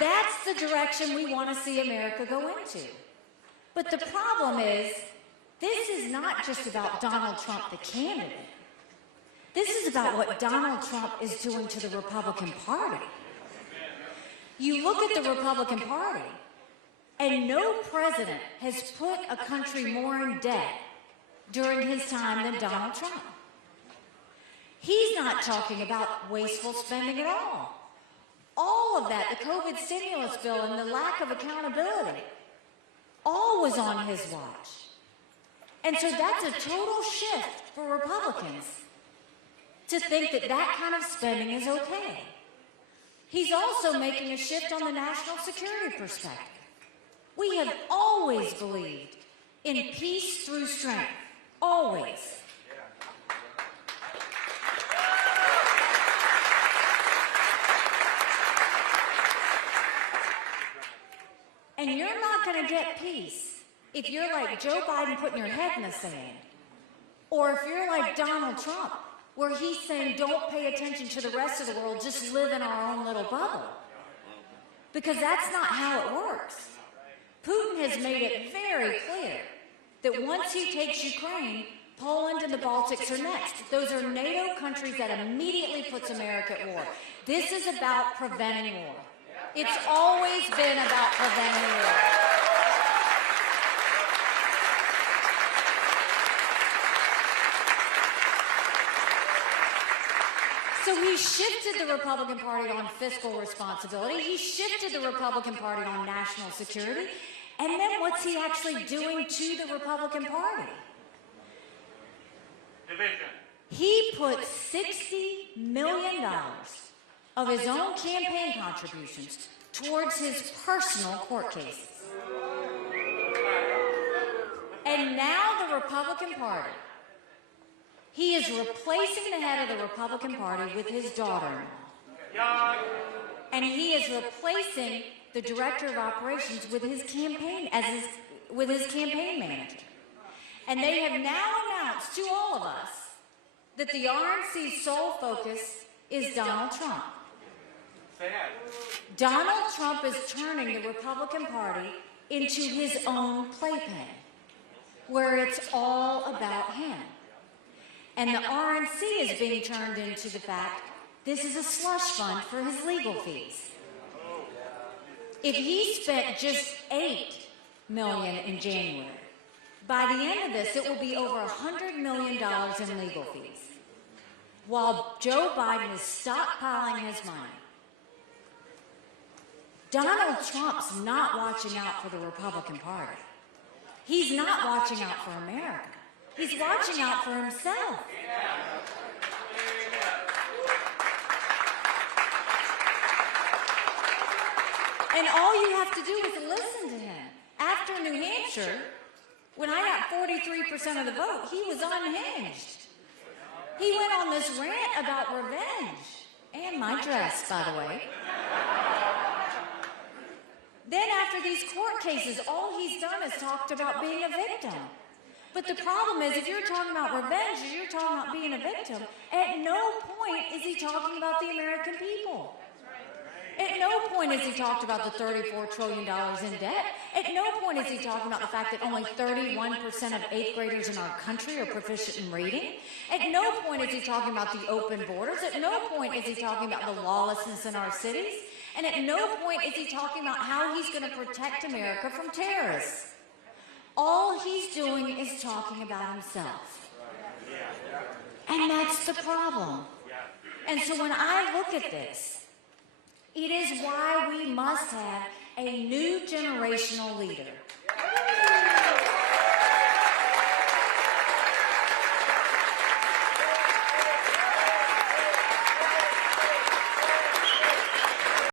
That's the direction we want to see America go into. But the problem is, this is not just about Donald Trump, the candidate. This is about what Donald Trump is doing to the Republican Party. You look at the Republican Party, and no president has put a country more in debt during his time than Donald Trump. He's not talking about wasteful spending at all. All of that, the COVID stimulus bill and the lack of accountability, all was on his watch. And so that's a total shift for Republicans to think that that kind of spending is okay. He's also making a shift on the national security perspective. We have always believed in peace through strength, always. And you're not going to get peace if you're like Joe Biden putting your head in the sand, or if you're like Donald Trump, where he's saying don't pay attention to the rest of the world, just live in our own little bubble. Because that's not how it works. Putin has made it very clear that once he takes Ukraine, Poland and the Baltics are next. Those are NATO countries that immediately puts America at war. This is about preventing war. It's always been about preventing war. So he shifted the Republican Party on fiscal responsibility. He shifted the Republican Party on national security. And then what's he actually doing to the Republican Party? Division. He put $60 million of his own campaign contributions towards his personal court cases. And now the Republican Party, he is replacing the head of the Republican Party with his daughter-in-law. And he is replacing the director of operations with his campaign campaign manager. And they have now announced to all of us that the RNC's sole focus is Donald Trump. Donald Trump is turning the Republican Party into his own playpen, where it's all about him. And the RNC is being turned into the fact this is a slush fund for his legal fees. If he spent just $8 million in January, by the end of this, it will be over $100 million in legal fees, while Joe Biden is stockpiling his money. Donald Trump's not watching out for the Republican Party. He's not watching out for America. He's watching out for himself. And all you have to do is listen to him. After New Hampshire, when I got 43% of the vote, he was unhinged. He went on this rant about revenge. And my dress, by the way. Then after these court cases, all he's done is talked about being a victim. But the problem is, if you're talking about revenge, if you're talking about being a victim, at no point is he talking about the American people. At no point has he talked about the $34 trillion in debt. At no point is he talking about the fact that only 31% of 8th graders in our country are proficient in reading. At no point is he talking about the open borders. At no point is he talking about the lawlessness in our cities. And at no point is he talking about how he's going to protect America from terrorists. All he's doing is talking about himself. And that's the problem. And so when I look at this, it is why we must have a new generational leader